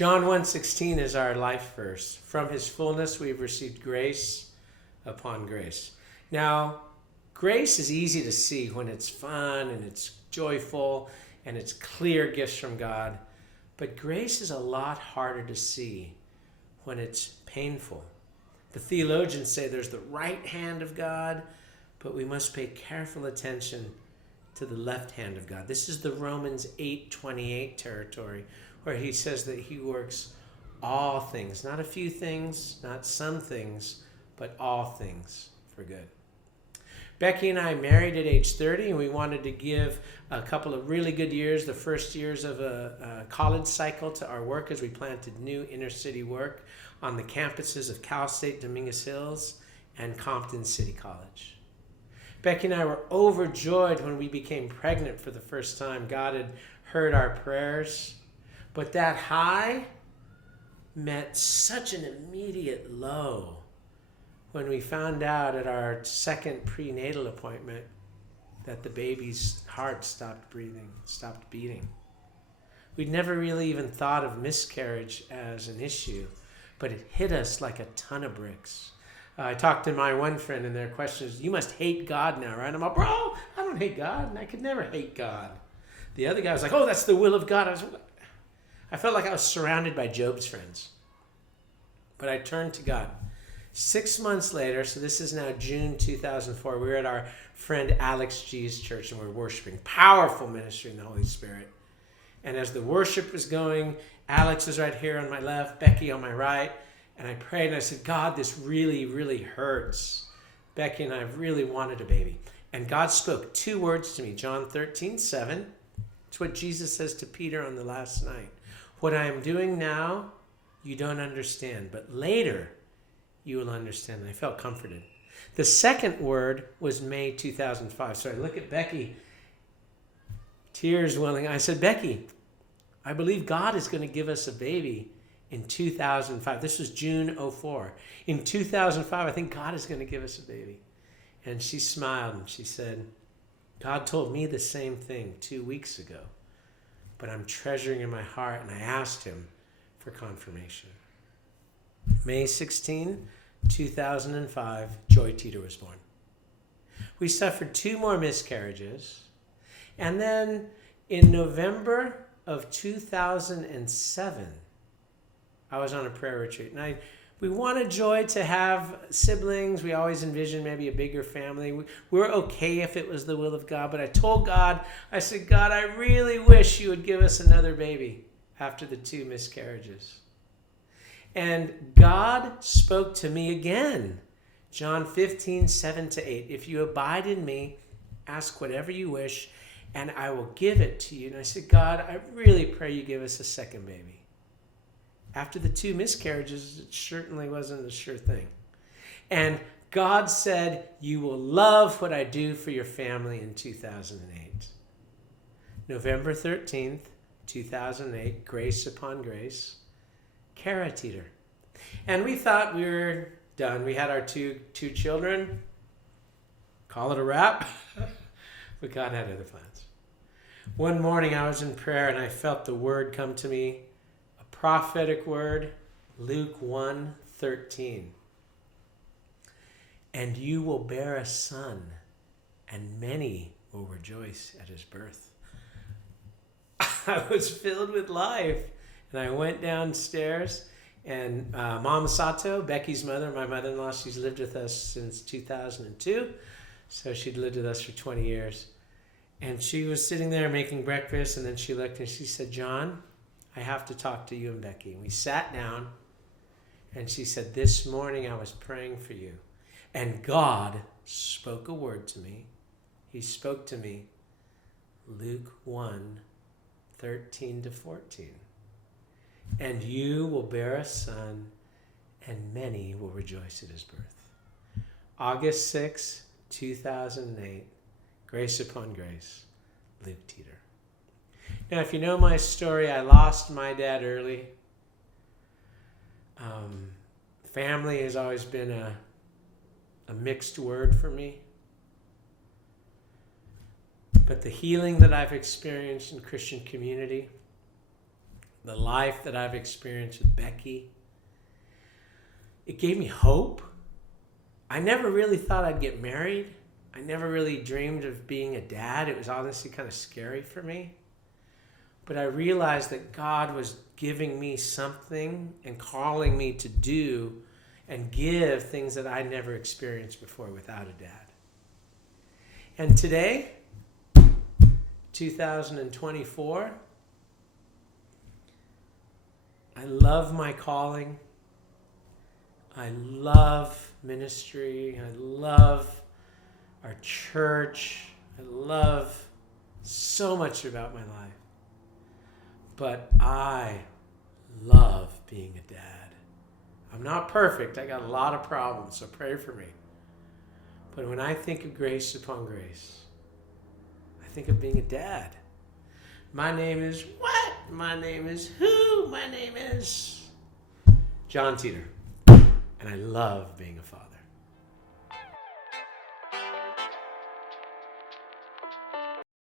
John 1:16 is our life verse. From his fullness we've received grace upon grace. Now, grace is easy to see when it's fun and it's joyful and it's clear gifts from God. But grace is a lot harder to see when it's painful. The theologians say there's the right hand of God, but we must pay careful attention to the left hand of God. This is the Romans 8:28 territory, where he says that he works all things, not a few things, not some things, but all things for good. Becky and I married at age 30, and we wanted to give a couple of really good years, the first years of a college cycle, to our work as we planted new inner city work on the campuses of Cal State Dominguez Hills and Compton City College. Becky and I were overjoyed when we became pregnant for the first time. God had heard our prayers, but that high met such an immediate low when we found out at our second prenatal appointment that the baby's heart stopped beating. We'd never really even thought of miscarriage as an issue, but it hit us like a ton of bricks. I talked to my one friend, and their question is, you must hate God now, right? I'm like, bro, I don't hate God, and I could never hate God. The other guy was like, oh, that's the will of God. I felt like I was surrounded by Job's friends. But I turned to God. 6 months later, so this is now June 2004, we were at our friend Alex G's church, and we were worshiping. Powerful ministry in the Holy Spirit. And as the worship was going, Alex was right here on my left, Becky on my right, and I prayed and I said, God, this really, really hurts. Becky and I really wanted a baby. And God spoke 2 words to me, John 13:7. It's what Jesus says to Peter on the last night. What I am doing now, you don't understand, but later you will understand. And I felt comforted. The second word was May 2005. So I look at Becky, tears welling. I said, Becky, I believe God is going to give us a baby in 2005. This was June 04. In 2005, I think God is going to give us a baby. And she smiled and she said, God told me the same thing 2 weeks ago, but I'm treasuring in my heart, and I asked him for confirmation. May 16, 2005, Joy Teeter was born. We suffered 2 more miscarriages, and then in November of 2007, I was on a prayer retreat, and we wanted Joy to have siblings. We always envisioned maybe a bigger family. We were okay if it was the will of God, but I told God, I said, God, I really wish you would give us another baby after the 2 miscarriages. And God spoke to me again. John 15:7-8. If you abide in me, ask whatever you wish, and I will give it to you. And I said, God, I really pray you give us a second baby. After the 2 miscarriages, it certainly wasn't a sure thing. And God said, you will love what I do for your family in 2008. November 13th, 2008, grace upon grace, Kara Teeter. And we thought we were done. We had our two children. Call it a wrap. But God had other plans. One morning I was in prayer and I felt the word come to me, a prophetic word, Luke 1:13. And you will bear a son, and many will rejoice at his birth. I was filled with life. And I went downstairs, and Mom Sato, Becky's mother, my mother-in-law, she's lived with us since 2002. So she'd lived with us for 20 years. And she was sitting there making breakfast, and then she looked and she said, John, I have to talk to you and Becky. And we sat down, and she said, this morning I was praying for you, and God spoke a word to me. He spoke to me, Luke 1:13-14. And you will bear a son, and many will rejoice at his birth. August 6, 2008, grace upon grace, Luke Teeter. Now, if you know my story, I lost my dad early. Family has always been a mixed word for me. But the healing that I've experienced in Christian community, the life that I've experienced with Becky. It gave me hope. I never really thought I'd get married. I never really dreamed of being a dad. It was honestly kind of scary for me. But I realized that God was giving me something and calling me to do and give things that I never experienced before without a dad. And today, 2024, I love my calling. I love ministry. I love our church. I love so much about my life. But I love being a dad. I'm not perfect. I got a lot of problems, so pray for me. But when I think of grace upon grace, I think of being a dad. My name is what? My name is who? My name is John Teeter. And I love being a father.